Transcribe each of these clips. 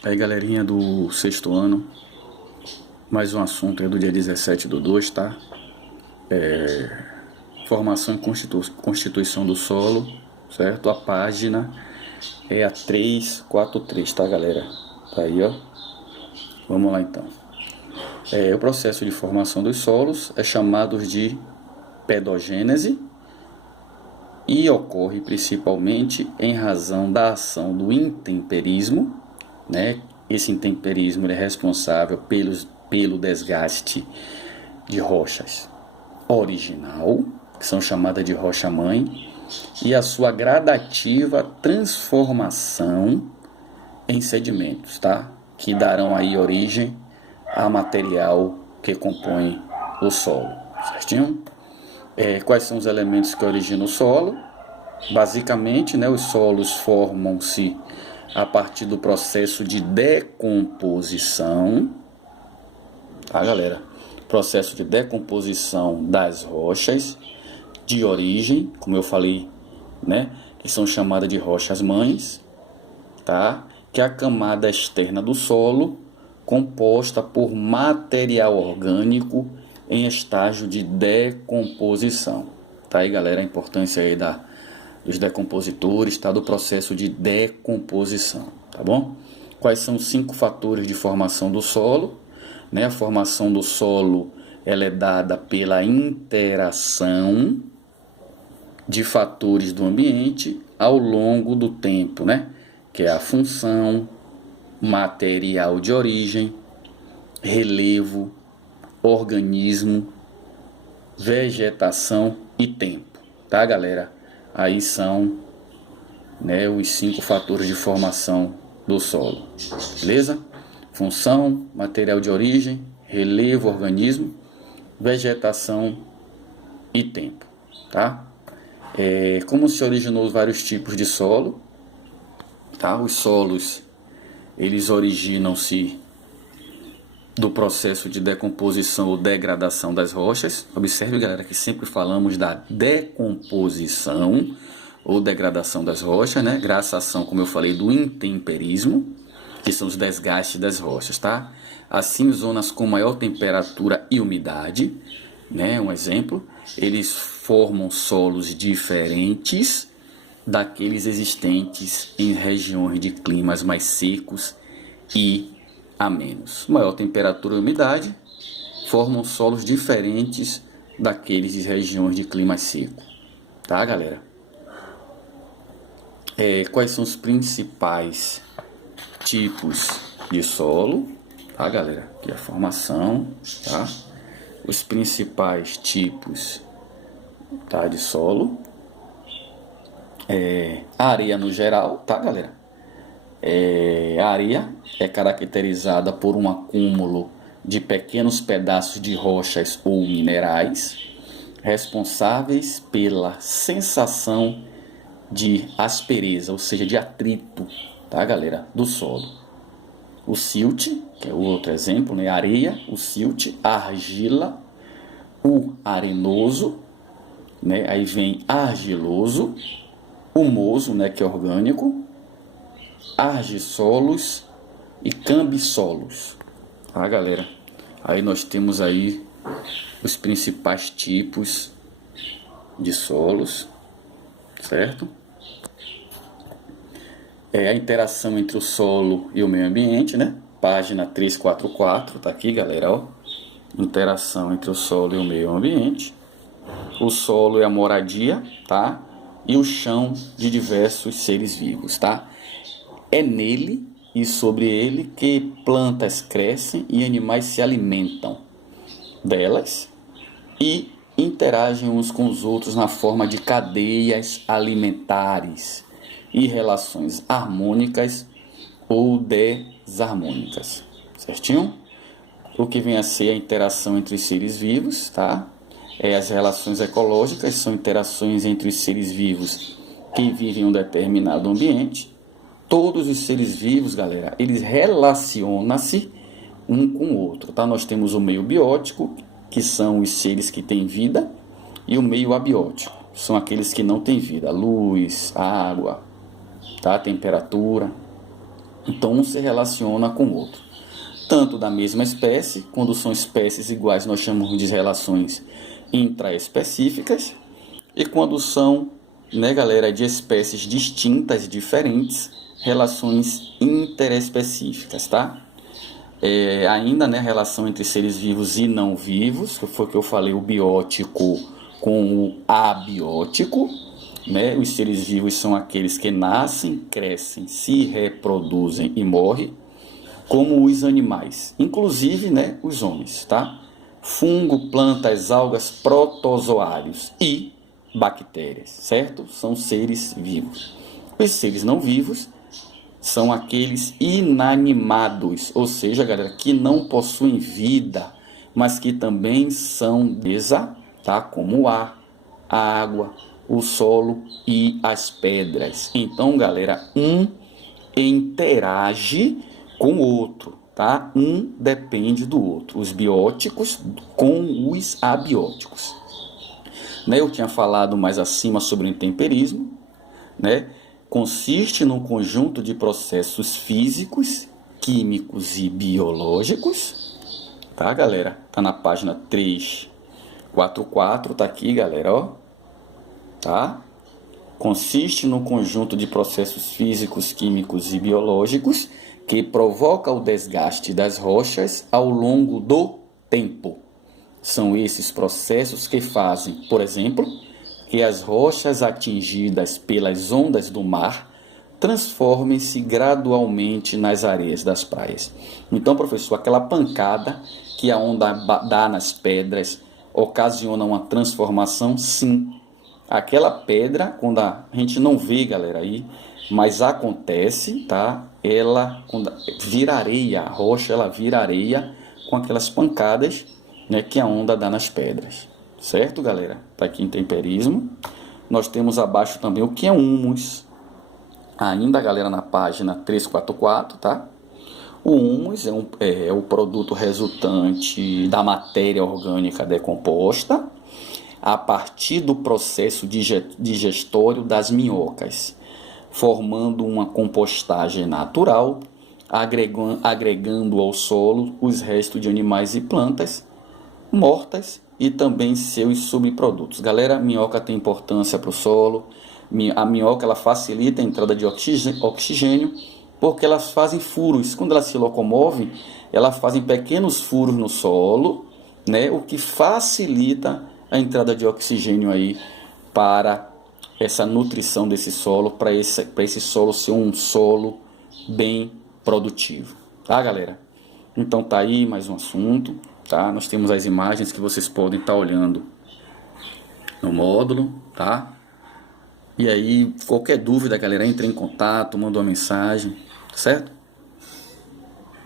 Aí, galerinha do sexto ano, mais um assunto é do dia 17/2, tá? Formação e constituição do solo, certo? A página é a 343, tá, galera? Tá aí, ó. Vamos lá, então. O processo de formação dos solos é chamado de pedogênese e ocorre principalmente em razão da ação do intemperismo, né? Esse intemperismo é responsável pelo desgaste de rochas original, que são chamadas de rocha-mãe, e a sua gradativa transformação em sedimentos, tá? Que darão aí origem a material que compõe o solo, certinho? Quais são os elementos que originam o solo? Basicamente, né, os solos formam-se a partir do processo de decomposição, tá, galera? Processo de decomposição das rochas de origem, como eu falei, né, que são chamadas de rochas mães, tá? Que é a camada externa do solo, composta por material orgânico em estágio de decomposição. Tá aí, galera, a importância aí dos decompositores, tá? Do processo de decomposição, tá bom? Quais são os 5 fatores de formação do solo? Né? A formação do solo ela é dada pela interação de fatores do ambiente ao longo do tempo, né? Que é a função, material de origem, relevo, organismo, vegetação e tempo, tá, galera? Aí são, né, os 5 fatores de formação do solo, beleza? Função, material de origem, relevo, organismo, vegetação e tempo, tá? Como se originou vários tipos de solo, tá? Os solos, eles originam-se do processo de decomposição ou degradação das rochas. Observe, galera, que sempre falamos da decomposição ou degradação das rochas, né? Graças à ação, como eu falei, do intemperismo, que são os desgastes das rochas, tá? Assim, zonas com maior temperatura e umidade, né? Um exemplo, eles formam solos diferentes daqueles existentes em regiões de climas mais secos e a menos. Maior temperatura e umidade formam solos diferentes daqueles de regiões de clima seco, tá, galera? Quais são os principais tipos de solo, tá, galera? Aqui é a formação, tá? Os principais tipos, tá, de solo. A areia no geral, tá, galera? A areia é caracterizada por um acúmulo de pequenos pedaços de rochas ou minerais, responsáveis pela sensação de aspereza, ou seja, de atrito, tá, galera, do solo. O silt, que é o outro exemplo, né? Areia, o silt, a argila, o arenoso, né? Aí vem argiloso, humoso, né? Que é orgânico, argissolos e cambissolos, tá, galera? Aí nós temos aí os principais tipos de solos, certo? A interação entre o solo e o meio ambiente, né? Página 344, tá aqui, galera, ó. Interação entre o solo e o meio ambiente. O solo é a moradia, tá? E o chão de diversos seres vivos, tá? É nele e sobre ele que plantas crescem e animais se alimentam delas e interagem uns com os outros na forma de cadeias alimentares e relações harmônicas ou desarmônicas, certinho? O que vem a ser a interação entre os seres vivos, tá? As relações ecológicas são interações entre os seres vivos que vivem em um determinado ambiente. Todos os seres vivos, galera, eles relacionam-se um com o outro, tá? Nós temos o meio biótico, que são os seres que têm vida, e o meio abiótico, são aqueles que não têm vida, luz, água, tá? Temperatura. Então um se relaciona com o outro. Tanto da mesma espécie, quando são espécies iguais nós chamamos de relações intraespecíficas, e quando são, né, galera, de espécies distintas, diferentes, relações interespecíficas, tá? Ainda, né, a relação entre seres vivos e não vivos, que foi o que eu falei, o biótico com o abiótico, né? Os seres vivos são aqueles que nascem, crescem, se reproduzem e morrem, como os animais, inclusive, né, os homens, tá? Fungo, plantas, algas, protozoários e bactérias, certo? São seres vivos. Os seres não vivos são aqueles inanimados, ou seja, galera, que não possuem vida, mas que também são desa, tá? Como o ar, a água, o solo e as pedras. Então, galera, um interage com o outro, tá? Um depende do outro. Os bióticos com os abióticos. Né? Eu tinha falado mais acima sobre o intemperismo, né? Consiste num conjunto de processos físicos, químicos e biológicos, tá, galera? Tá na página 344, tá aqui, galera, ó, tá? Consiste num conjunto de processos físicos, químicos e biológicos que provoca o desgaste das rochas ao longo do tempo. São esses processos que fazem, por exemplo, que as rochas atingidas pelas ondas do mar transformem-se gradualmente nas areias das praias. Então, professor, aquela pancada que a onda dá nas pedras ocasiona uma transformação? Sim. Aquela pedra, quando a gente não vê, galera, aí, mas acontece, tá? Ela, quando vira areia, a rocha, ela vira areia com aquelas pancadas, né, que a onda dá nas pedras. Certo, galera? Tá aqui em temperismo. Nós temos abaixo também o que é humus. Ainda, galera, na página 344, tá? O humus é o produto resultante da matéria orgânica decomposta a partir do processo digestório das minhocas, formando uma compostagem natural, agregando ao solo os restos de animais e plantas mortas e também seus subprodutos. Galera, a minhoca tem importância para o solo. A minhoca ela facilita a entrada de oxigênio porque elas fazem furos. Quando elas se locomovem, elas fazem pequenos furos no solo, né, o que facilita a entrada de oxigênio aí para essa nutrição desse solo, para esse solo ser um solo bem produtivo, tá, galera? Então tá aí mais um assunto, tá? Nós temos as imagens que vocês podem estar olhando no módulo, tá? E aí, qualquer dúvida, galera, entre em contato, manda uma mensagem, certo?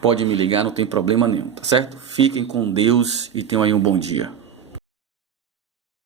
Pode me ligar, não tem problema nenhum, tá certo? Fiquem com Deus e tenham aí um bom dia.